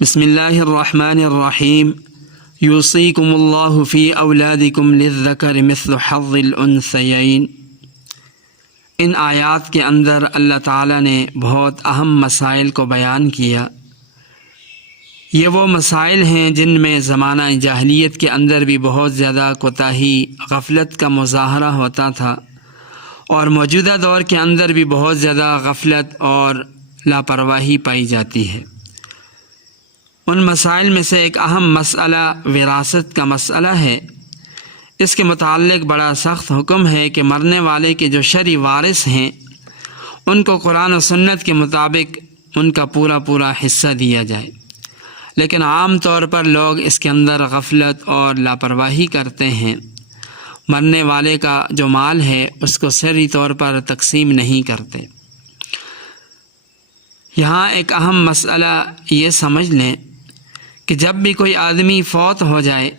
بسم اللہ الرحمن الرحیم یوصیکم اللہ فی اولادکم للذکر مثل حظ الانثیین۔ ان آیات کے اندر اللہ تعالیٰ نے بہت اہم مسائل کو بیان کیا۔ یہ وہ مسائل ہیں جن میں زمانہ جاہلیت کے اندر بھی بہت زیادہ کوتاہی، غفلت کا مظاہرہ ہوتا تھا، اور موجودہ دور کے اندر بھی بہت زیادہ غفلت اور لاپرواہی پائی جاتی ہے۔ ان مسائل میں سے ایک اہم مسئلہ وراثت کا مسئلہ ہے۔ اس کے متعلق بڑا سخت حکم ہے کہ مرنے والے کے جو شرعی وارث ہیں ان کو قرآن و سنت کے مطابق ان کا پورا حصہ دیا جائے، لیکن عام طور پر لوگ اس کے اندر غفلت اور لاپرواہی کرتے ہیں۔ مرنے والے کا جو مال ہے اس کو شرعی طور پر تقسیم نہیں کرتے۔ یہاں ایک اہم مسئلہ یہ سمجھ لیں کہ جب بھی کوئی آدمی فوت ہو جائے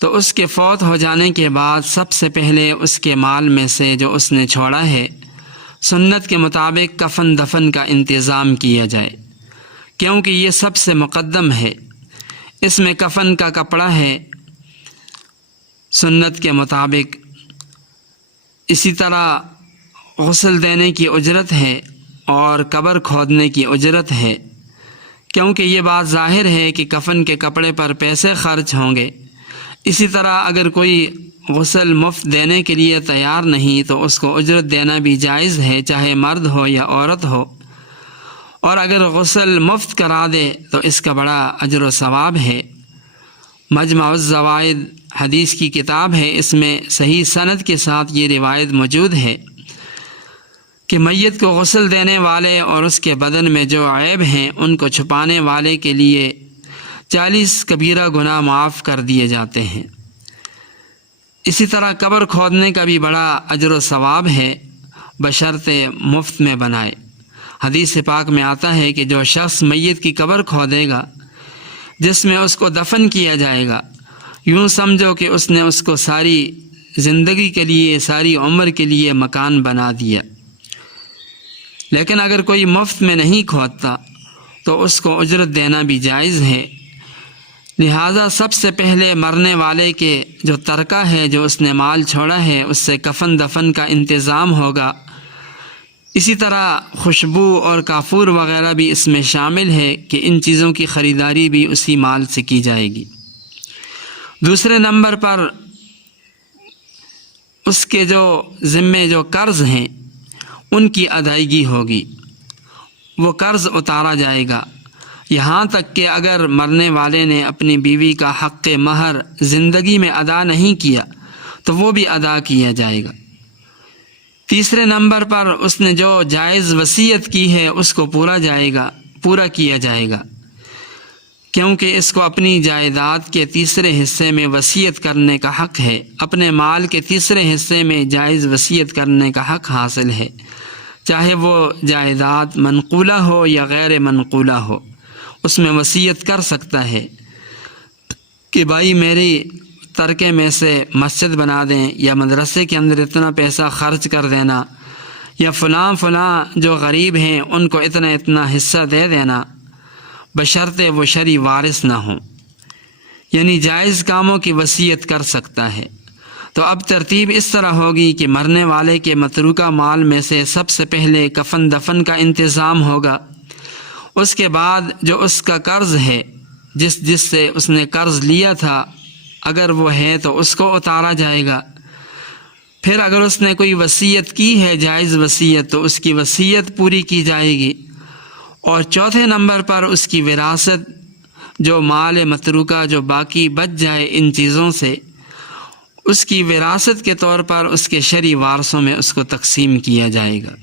تو اس کے فوت ہو جانے کے بعد سب سے پہلے اس کے مال میں سے جو اس نے چھوڑا ہے سنت کے مطابق کفن دفن کا انتظام کیا جائے، کیونکہ یہ سب سے مقدم ہے۔ اس میں کفن کا کپڑا ہے سنت کے مطابق، اسی طرح غسل دینے کی اجرت ہے اور قبر کھودنے کی اجرت ہے، کیونکہ یہ بات ظاہر ہے کہ کفن کے کپڑے پر پیسے خرچ ہوں گے۔ اسی طرح اگر کوئی غسل مفت دینے کے لیے تیار نہیں تو اس کو اجرت دینا بھی جائز ہے، چاہے مرد ہو یا عورت ہو، اور اگر غسل مفت کرا دے تو اس کا بڑا اجر و ثواب ہے۔ مجمع الزوائد حدیث کی کتاب ہے، اس میں صحیح سند کے ساتھ یہ روایت موجود ہے کہ میت کو غسل دینے والے اور اس کے بدن میں جو عیب ہیں ان کو چھپانے والے کے لیے 40 کبیرہ گناہ معاف کر دیے جاتے ہیں۔ اسی طرح قبر کھودنے کا بھی بڑا اجر و ثواب ہے، بشرطِ مفت میں بنائے۔ حدیث پاک میں آتا ہے کہ جو شخص میت کی قبر کھودے گا جس میں اس کو دفن کیا جائے گا، یوں سمجھو کہ اس نے اس کو ساری زندگی کے لیے، ساری عمر کے لیے مکان بنا دیا۔ لیکن اگر کوئی مفت میں نہیں کھودتا تو اس کو اجرت دینا بھی جائز ہے۔ لہٰذا سب سے پہلے مرنے والے کے جو ترکہ ہے، جو اس نے مال چھوڑا ہے، اس سے کفن دفن کا انتظام ہوگا۔ اسی طرح خوشبو اور کافور وغیرہ بھی اس میں شامل ہے کہ ان چیزوں کی خریداری بھی اسی مال سے کی جائے گی۔ دوسرے نمبر پر اس کے جو ذمے جو قرض ہیں ان کی ادائیگی ہوگی، وہ قرض اتارا جائے گا، یہاں تک کہ اگر مرنے والے نے اپنی بیوی کا حق مہر زندگی میں ادا نہیں کیا تو وہ بھی ادا کیا جائے گا۔ تیسرے نمبر پر اس نے جو جائز وصیت کی ہے اس کو پورا کیا جائے گا، کیونکہ اس کو اپنی جائیداد کے تیسرے حصے میں وصیت کرنے کا حق ہے، اپنے مال کے تیسرے حصے میں جائز وصیت کرنے کا حق حاصل ہے، چاہے وہ جائیداد منقولہ ہو یا غیر منقولہ ہو۔ اس میں وصیت کر سکتا ہے کہ بھائی میری ترکے میں سے مسجد بنا دیں، یا مدرسے کے اندر اتنا پیسہ خرچ کر دینا، یا فلاں جو غریب ہیں ان کو اتنا حصہ دے دینا، بشرطے وہ شرعی وارث نہ ہوں، یعنی جائز کاموں کی وصیت کر سکتا ہے۔ تو اب ترتیب اس طرح ہوگی کہ مرنے والے کے متروکہ مال میں سے سب سے پہلے کفن دفن کا انتظام ہوگا، اس کے بعد جو اس کا قرض ہے، جس سے اس نے قرض لیا تھا اگر وہ ہے تو اس کو اتارا جائے گا۔ پھر اگر اس نے کوئی وصیت کی ہے جائز وصیت تو اس کی وصیت پوری کی جائے گی، اور چوتھے نمبر پر اس کی وراثت، جو مال متروکہ جو باقی بچ جائے ان چیزوں سے، اس کی وراثت کے طور پر اس کے شرعی وارثوں میں اس کو تقسیم کیا جائے گا۔